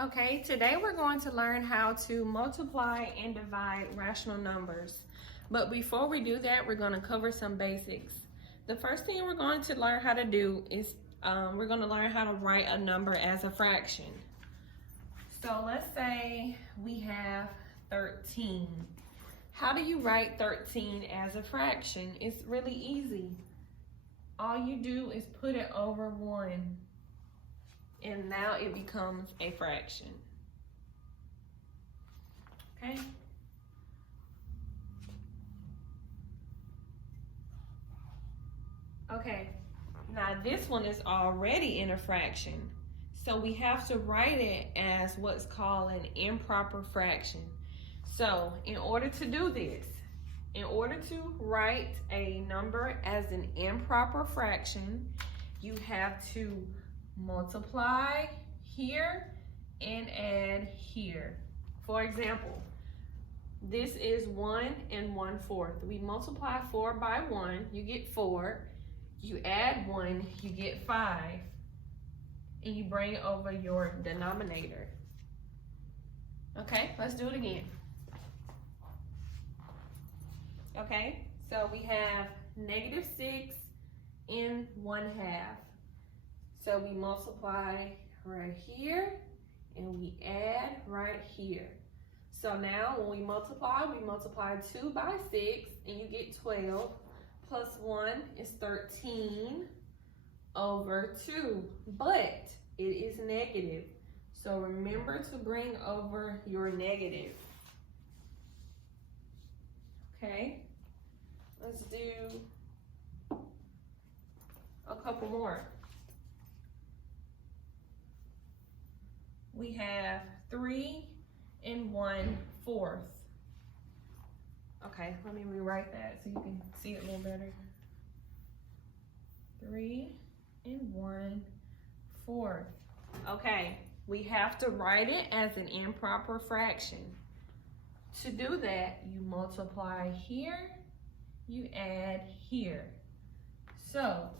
Okay, today we're going to learn how to multiply and divide rational numbers. But before we do that, we're going to cover some basics. The first thing we're going to learn how to do is we're going to learn how to write a number as a fraction. So let's say we have 13. How do you write 13 as a fraction? It's really easy. All you do is put it over 1. And now it becomes a fraction. Okay? Okay, now this one is already in a fraction. So we have to write it as what's called an improper fraction. So in order to do this, in order to write a number as an improper fraction, you have to multiply here and add here. For example, this is 1 1/4. We multiply 4 by 1, you get 4. You add 1, you get 5. And you bring it over your denominator. Okay, let's do it again. Okay, so we have -6 1/2. So we multiply right here and we add right here. So now when we multiply 2 by 6 and you get 12 plus 1 is 13 over 2, but it is negative. So remember to bring over your negative. Okay, let's do a couple more. We have 3 1/4. Okay, let me rewrite that so you can see it a little better. 3 1/4. Okay, we have to write it as an improper fraction. To do that, you multiply here, you add here. So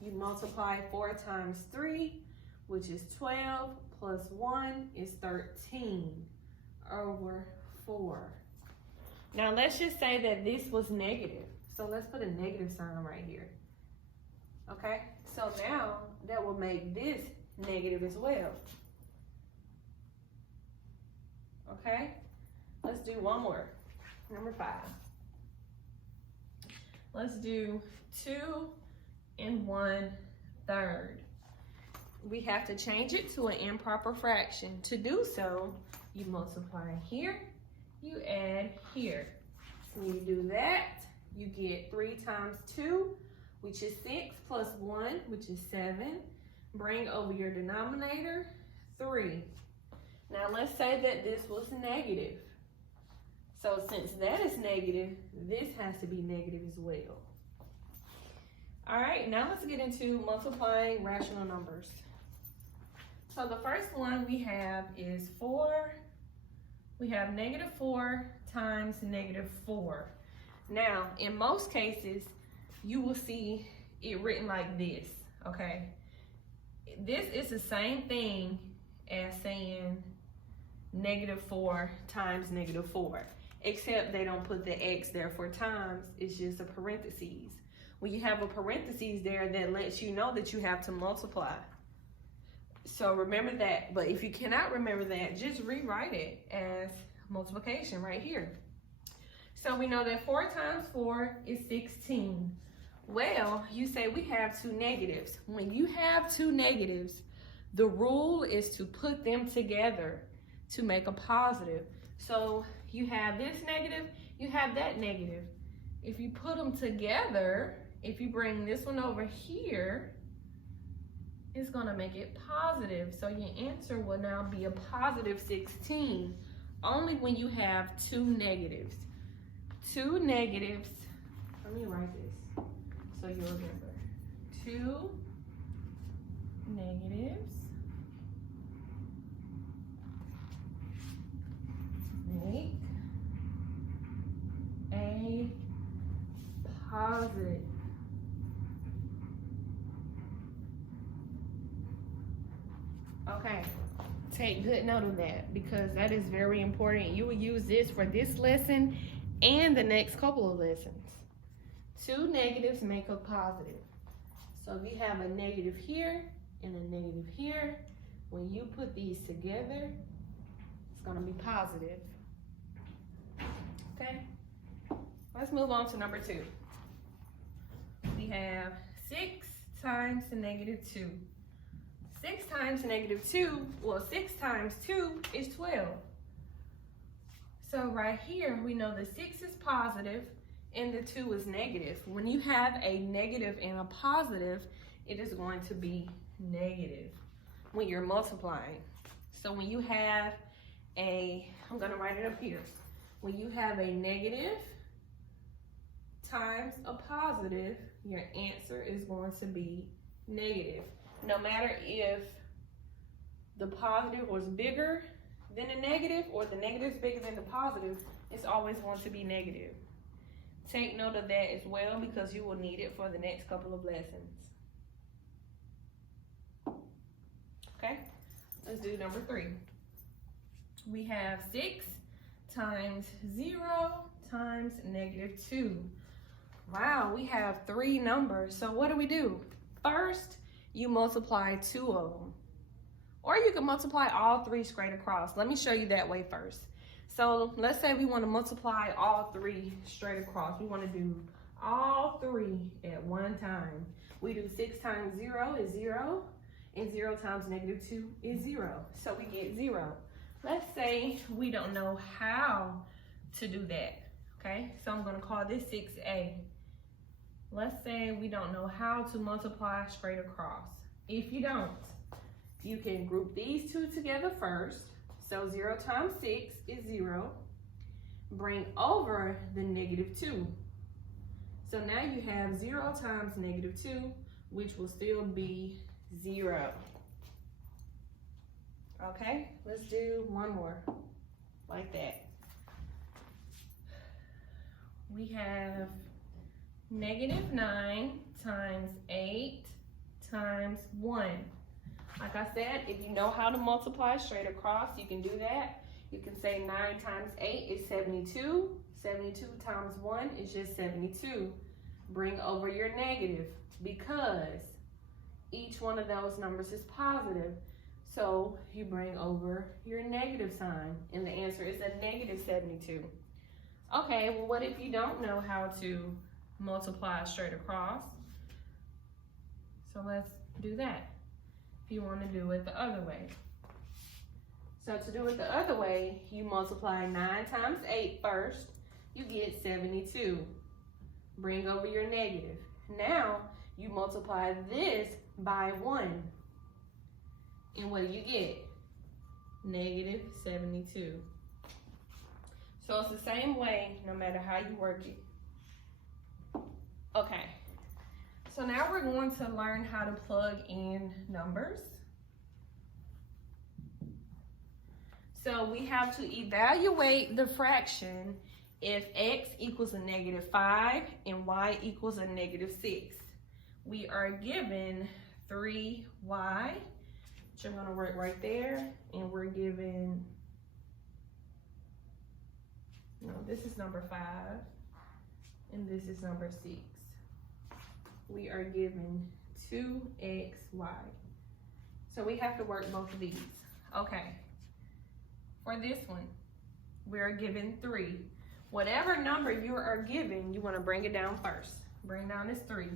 you multiply 4 times 3, which is 12, plus 1 is 13 over 4. Now let's just say that this was negative. So let's put a negative sign right here. Okay, so now that will make this negative as well. Okay, let's do one more. Number 5. Let's do 2 1/3. We have to change it to an improper fraction. To do so, you multiply here, you add here. When you do that, you get 3 times 2, which is 6, plus 1, which is 7. Bring over your denominator, 3. Now let's say that this was negative. So since that is negative, this has to be negative as well. All right, now let's get into multiplying rational numbers. So the first one we have is 4. We have -4 times -4. Now, in most cases, you will see it written like this, okay? This is the same thing as saying -4 times -4, except they don't put the X there for times, it's just a parentheses. When you have a parentheses there, that lets you know that you have to multiply. So remember that, but if you cannot remember that, just rewrite it as multiplication right here. So we know that 4 times 4 is 16. Well, you say we have 2 negatives. When you have 2 negatives, the rule is to put them together to make a positive. So you have this negative, you have that negative. If you put them together, if you bring this one over here, it's gonna make it positive. So your answer will now be a positive 16, only when you have 2 negatives. 2 negatives, let me write this so you'll remember. 2 negatives make a positive. Okay, Take good note of that because that is very important. You will use this for this lesson and the next couple of lessons. Two negatives make a positive. So if you have a negative here and a negative here, when you put these together, it's going to be positive. Okay? Let's move on to number 2. We have 6 times the negative 2. 6 times negative 2, well, 6 times 2 is 12. So right here, we know the 6 is positive and the 2 is negative. When you have a negative and a positive, it is going to be negative when you're multiplying. So when you have I'm gonna write it up here. When you have a negative times a positive, your answer is going to be negative. No matter if the positive was bigger than the negative or the negative is bigger than the positive, it's always going to be negative. Take note of that as well because you will need it for the next couple of lessons. Okay, let's do number 3. We have 6 times 0 times negative 2. Wow, we have 3 numbers. So what do? First, you multiply 2 of them. Or you can multiply all 3 straight across. Let me show you that way first. So let's say we want to multiply all 3 straight across. We want to do all 3 at one time. We do 6 times 0 is 0, and 0 times negative 2 is 0. So we get 0. Let's say we don't know how to do that. Okay, so I'm going to call this 6a. Let's say we don't know how to multiply straight across. If you don't, you can group these 2 together first. So 0 times 6 is 0. Bring over the negative 2. So now you have 0 times negative 2, which will still be 0. Okay, let's do one more like that. We have negative 9 times 8 times 1. Like I said, if you know how to multiply straight across, you can do that. You can say 9 times 8 is 72. 72 times 1 is just 72. Bring over your negative because each one of those numbers is positive. So you bring over your negative sign, and the answer is a negative 72. Okay, well, what if you don't know how to multiply straight across? So let's do that. If you want to do it the other way. So to do it the other way, you multiply 9 times 8 first. You get 72. Bring over your negative. Now you multiply this by 1. And what do you get? Negative 72. So it's the same way no matter how you work it. Okay. So now we're going to learn how to plug in numbers. So we have to evaluate the fraction if x equals a negative 5 and y equals a negative 6. We are given 3y, which I'm going to write right there, and we're given, no, this is number 5, and this is number 6. We are given 2xy. So we have to work both of these. Okay. For this one, we are given 3. Whatever number you are given, you want to bring it down first. Bring down this 3.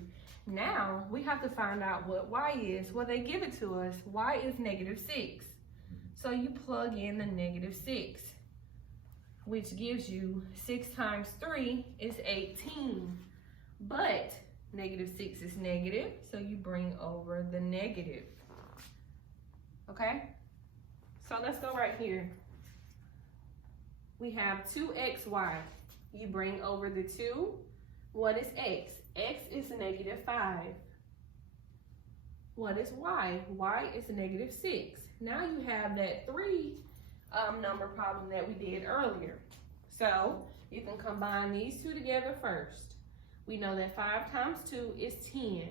Now, we have to find out what y is. Well, they give it to us. Y is negative 6. So you plug in the negative 6, which gives you 6 times 3 is 18. But negative 6 is negative, so you bring over the negative. Okay? So let's go right here. We have 2xy. You bring over the 2. What is x? X is negative 5. What is y? Y is negative 6. Now you have that 3 number problem that we did earlier. So you can combine these 2 together first. We know that 5 times 2 is 10.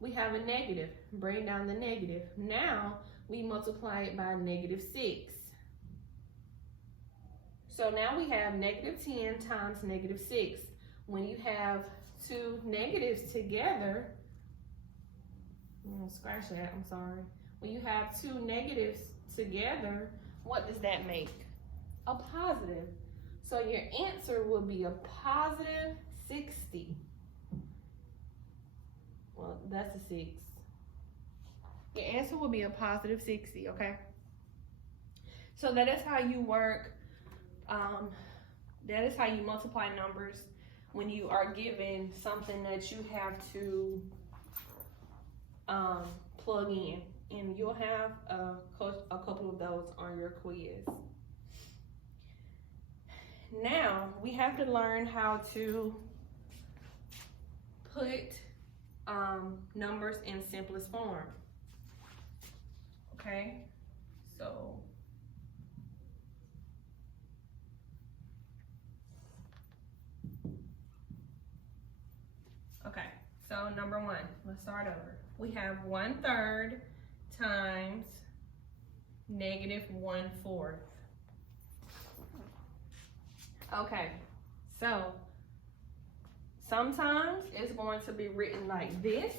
We have a negative. Bring down the negative. Now we multiply it by -6. So now we have -10 times -6. When you have two negatives together, I'm gonna scratch that, I'm sorry. When you have two negatives together, what does that make? A positive. So your answer will be a positive 60. Well, that's a 6. Your answer will be a positive 60, okay? So that is how you work. That is how you multiply numbers when you are given something that you have to plug in. And you'll have a couple of those on your quiz. Now, we have to learn how to put numbers in simplest form. Okay, so number 1, let's start over. We have 1/3 times -1/4. Okay, so sometimes it's going to be written like this.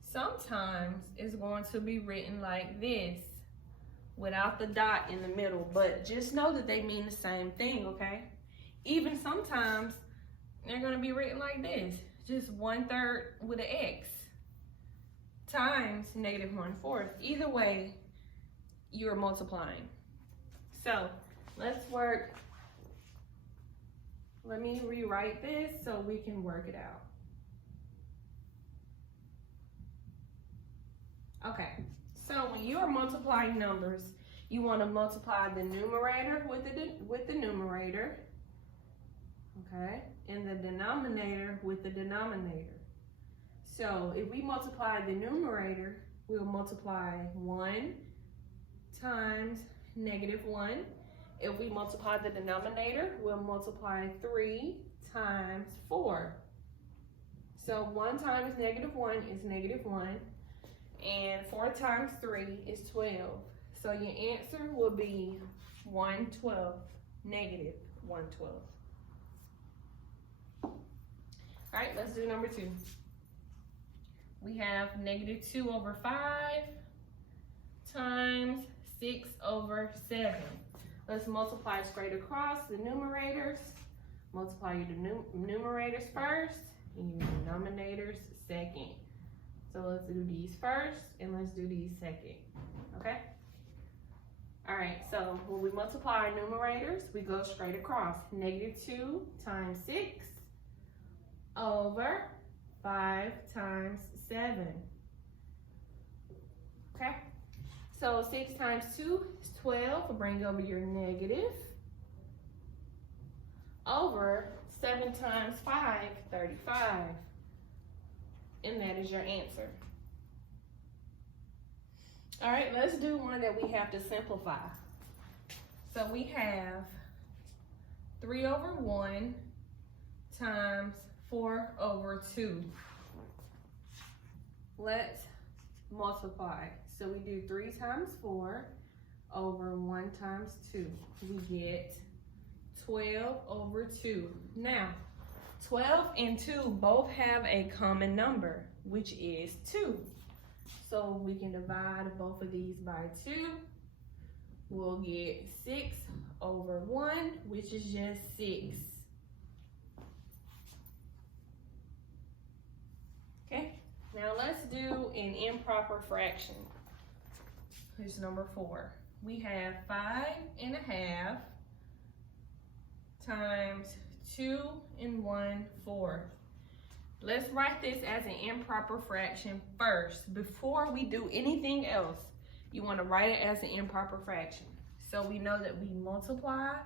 Sometimes it's going to be written like this without the dot in the middle, but just know that they mean the same thing, okay? Even sometimes they're going to be written like this, just 1/3 with an X times -1/4. Either way, you're multiplying. So let's work. Let me rewrite this so we can work it out. Okay, so when you are multiplying numbers, you want to multiply the numerator with the numerator, okay, and the denominator with the denominator. So if we multiply the numerator, we'll multiply 1 times -1. If we multiply the denominator, we'll multiply 3 times 4. So 1 times -1 is -1, and 4 times 3 is 12. So your answer will be 1/12, -1/12. All right, let's do number 2. We have -2/5 times 6/7. Let's multiply straight across the numerators. Multiply your numerators first and your denominators second. So let's do these first and let's do these second, okay? All right, so when we multiply our numerators, we go straight across. -2 times 6 over 5 times 7, okay? So 6 times 2 is 12, bring over your negative, over 7 times 5, 35. And that is your answer. All right, let's do one that we have to simplify. So we have 3/1 times 4/2. Let's multiply. So we do 3 times 4 over 1 times 2. We get 12/2. Now, 12 and 2 both have a common number, which is 2. So we can divide both of these by 2. We'll get 6/1, which is just 6. Okay, now let's do an improper fraction. Here's number 4. We have 5½ times 2 1/4. Let's write this as an improper fraction first. Before we do anything else, you want to write it as an improper fraction. So we know that we multiply,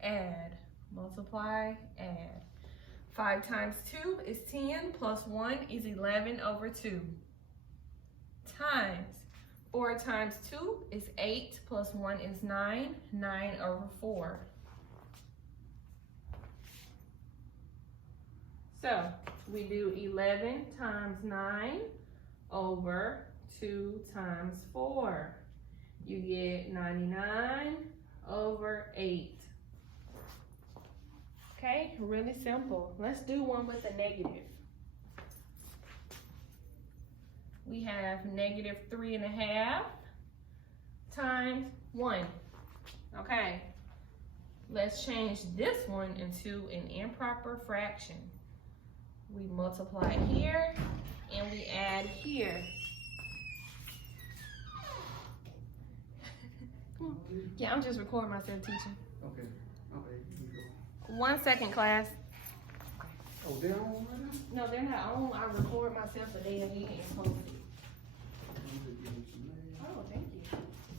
add, multiply, add. 5 times 2 is 10, plus 1 is 11/2. Times 4 times 2 is 8, plus 1 is 9, 9/4. So we do 11 times 9 over 2 times 4. you get 99 over 8. Okay, really simple. Let's do one with a negative. We have negative 3.5 times 1. Okay, let's change this one into an improper fraction. We multiply here and we add here. Yeah, I'm just recording myself teaching. Okay. Okay. Here you go. 1 second, class. Oh, they're on right now? No, they're not on. I record myself so they'll be and post it. I'm just giving you some names. Oh, thank you.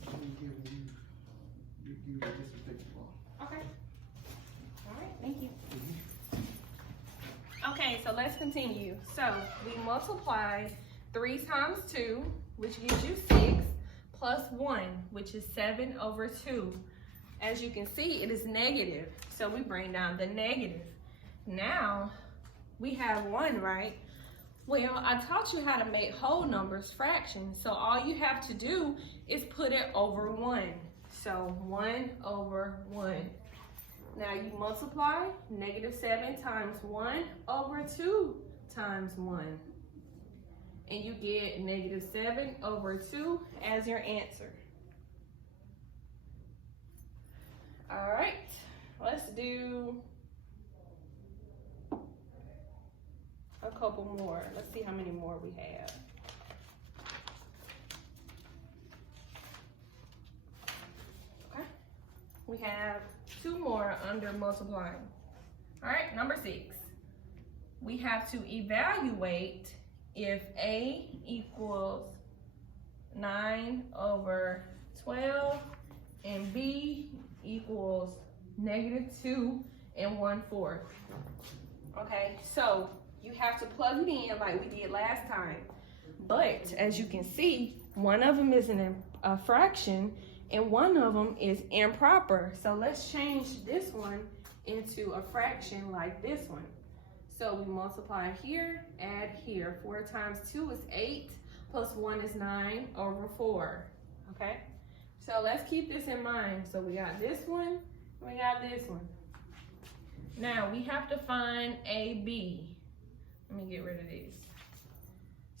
I'm giving you the disinfectant ball. Okay. All right, thank you. Okay, so let's continue. So we multiply 3 times 2, which gives you 6, plus 1, which is 7 over 2. As you can see, it is negative. So we bring down the negative. Now, we have 1, right? Well, I taught you how to make whole numbers fractions. So all you have to do is put it over 1. So 1 over 1. Now you multiply negative 7 times 1 over 2 times 1. And you get negative 7 over 2 as your answer. All right, let's do a couple more. Let's see how many more we have. Okay, we have 2 more under multiplying. All right, number 6. We have to evaluate if A equals 9 over 12 and B equals negative 2 and 1/4. Okay, so you have to plug it in like we did last time. But as you can see, one of them is a fraction and one of them is improper. So let's change this one into a fraction like this one. So we multiply here, add here. 4 times 2 is 8, plus 1 is 9 over 4, okay? So let's keep this in mind. So we got this one, we got this one. Now we have to find AB. Let me get rid of this.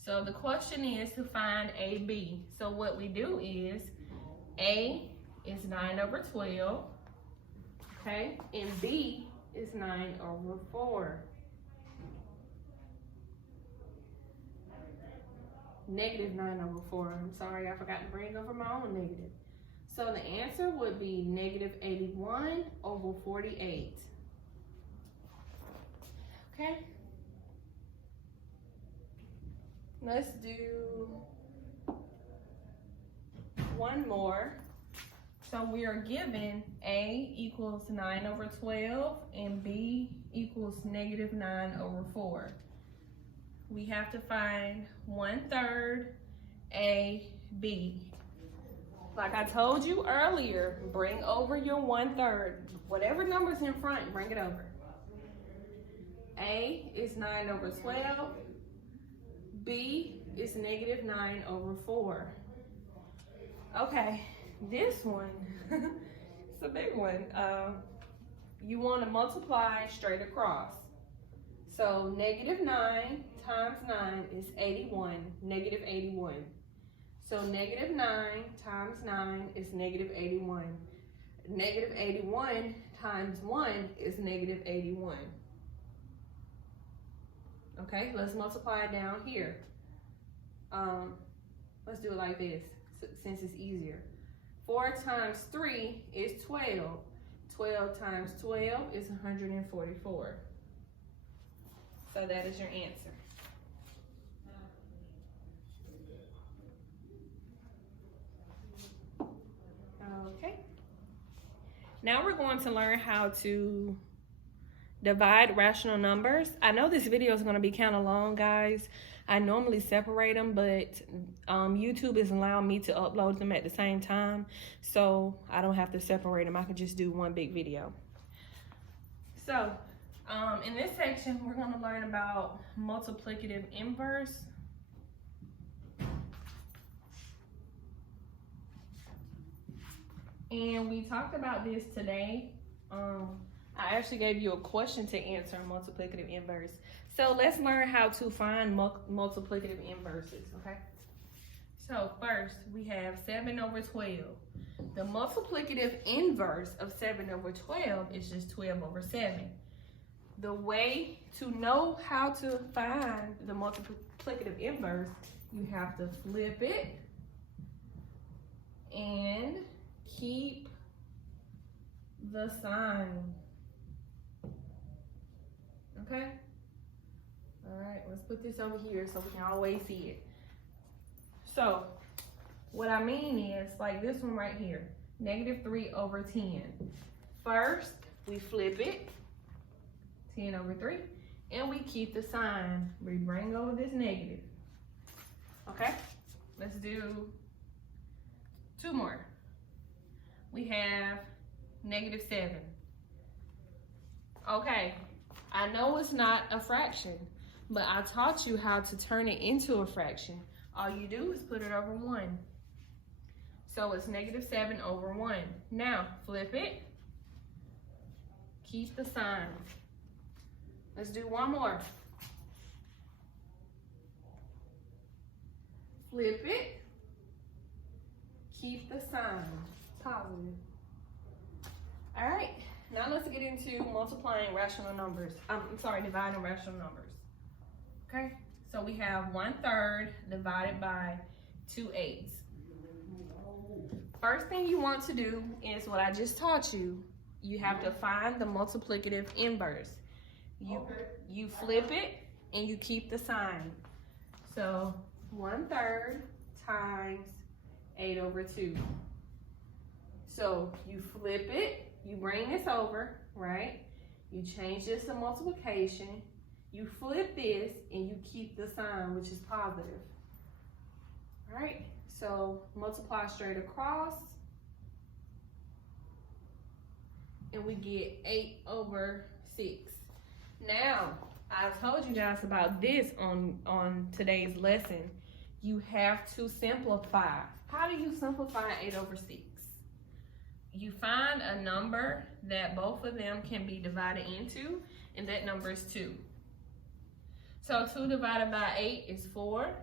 So the question is to find AB. So what we do is, A is 9 over 12, okay? And B is 9 over 4. Negative 9 over 4. I'm sorry, I forgot to bring over my own negative. So the answer would be negative 81 over 48. Okay? Let's do one more. So we are given A equals 9 over 12 and B equals negative 9 over 4. We have to find 1/3 AB. Like I told you earlier, bring over your 1/3. Whatever number's in front, bring it over. A is 9 over 12. B is negative 9 over 4. Okay, this one, it's a big one. You want to multiply straight across. So negative 9 times 9 is 81, negative 81. So negative 9 times 9 is negative 81. Negative 81 times 1 is negative 81. Okay, let's multiply it down here. Let's do it like this, since it's easier. 4 times 3 is 12. 12 times 12 is 144. So that is your answer. Okay. Now we're going to learn how to divide rational numbers. I know this video is going to be kind of long, guys. I normally separate them, but YouTube is allowing me to upload them at the same time, so I don't have to separate them. I can just do one big video. So in this section, we're going to learn about multiplicative inverse. And we talked about this today. I actually gave you a question to answer in multiplicative inverse. So let's learn how to find multiplicative inverses, okay? So first, we have 7 over 12. The multiplicative inverse of 7 over 12 is just 12 over 7. The way to know how to find the multiplicative inverse, you have to flip it and keep the sign. Okay? All right, let's put this over here so we can always see it. So, what I mean is, like this one right here, -3 over 10. First, we flip it, 10 over 3, and we keep the sign. We bring over this negative. Okay? Let's do 2 more. We have -7. Okay, I know it's not a fraction, but I taught you how to turn it into a fraction. All you do is put it over 1. So it's -7 over 1. Now, flip it. Keep the sign. Let's do 1 more. Flip it. Keep the sign. Positive. All right, now let's get into multiplying rational numbers. Dividing rational numbers. Okay, so we have 1/3 divided by 2/8. First thing you want to do is what I just taught you. You have to find the multiplicative inverse. You flip it and you keep the sign. So 1/3 times 8 over 2. So you flip it, you bring this over, right? You change this to multiplication. You flip this and you keep the sign, which is positive. All right, so multiply straight across. And we get 8 over 6. Now, I told you guys about this on today's lesson. You have to simplify. How do you simplify 8 over 6? You find a number that both of them can be divided into, and that number is 2. So 2 divided by 8 is 4,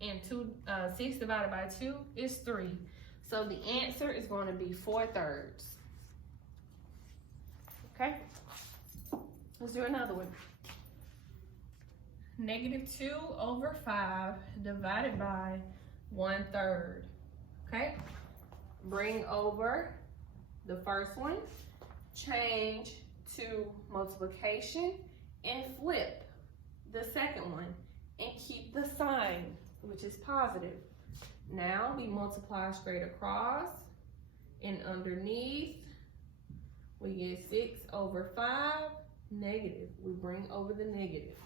and 6 divided by 2 is 3. So the answer is going to be 4/3. Okay? Let's do another one. -2 over 5 divided by 1/3. Okay? Bring over the first one, change to multiplication, and flip the second one, and keep the sign, which is positive. Now we multiply straight across, and underneath, we get 6 over 5, negative. We bring over the negative.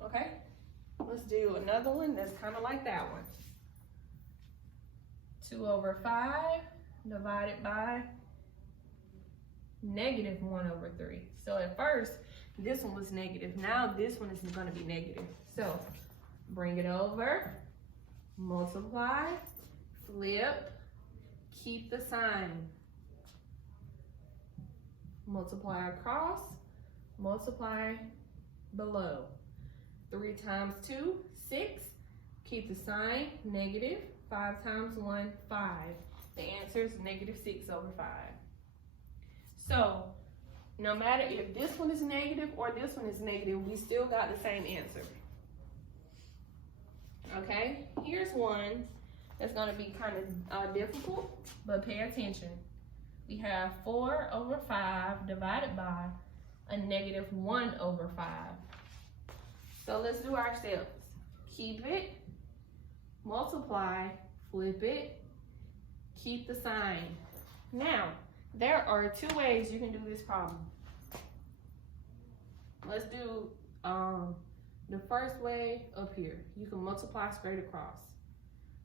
Okay, let's do another one that's kind of like that one. 2 over 5 divided by -1 over 3. So at first, this one was negative. Now this one is going to be negative. So bring it over, multiply, flip, keep the sign. Multiply across, multiply below. 3 times 2, 6. Keep the sign, negative. 5 times 1, 5. The answer is -6 over 5. So, no matter if this one is negative or this one is negative, we still got the same answer. Okay, here's one that's going to be kind of difficult, but pay attention. We have 4 over 5 divided by a -1 over 5. So let's do our steps. Keep it, multiply, flip it, keep the sign. Now, there are 2 ways you can do this problem. Let's do the first way up here. You can multiply straight across.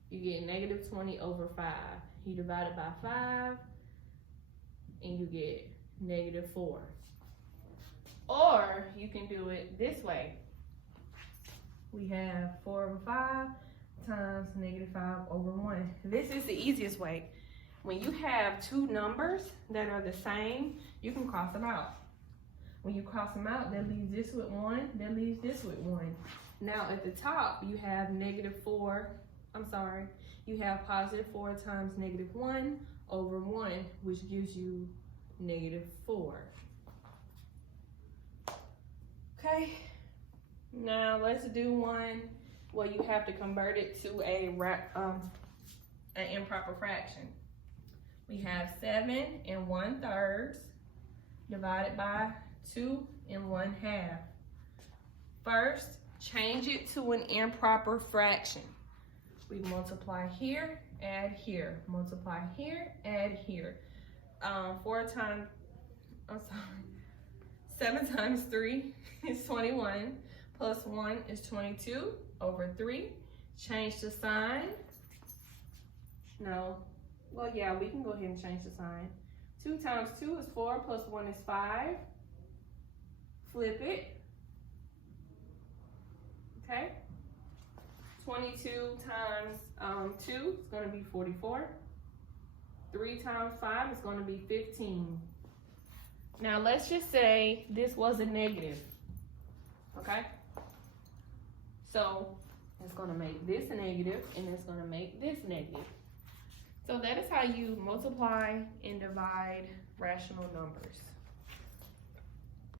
You get -20 over 5. You divide it by 5, and you get -4. Or you can do it this way. We have 4 over 5, times negative 5 over 1. This is the easiest way. When you have two numbers that are the same, you can cross them out. When you cross them out, that leaves this with 1, that leaves this with 1. Now at the top, you have you have positive 4 times negative 1 over 1, which gives you negative 4. Okay, now let's do one where you have to convert it to an improper fraction. We have 7 1/3 divided by 2 1/2. First, change it to an improper fraction. We multiply here, add here, multiply here, add here. 7 times 3 is 21, plus 1 is 22 over 3. Change the sign. No, well, yeah, we can go ahead and change the sign. 2 times 2 is 4, plus 1 is 5. Flip it. Okay. 22 times 2 is going to be 44. 3 times 5 is going to be 15. Now let's just say this was a negative. Okay? So it's going to make this a negative and it's going to make this negative. So that is how you multiply and divide rational numbers.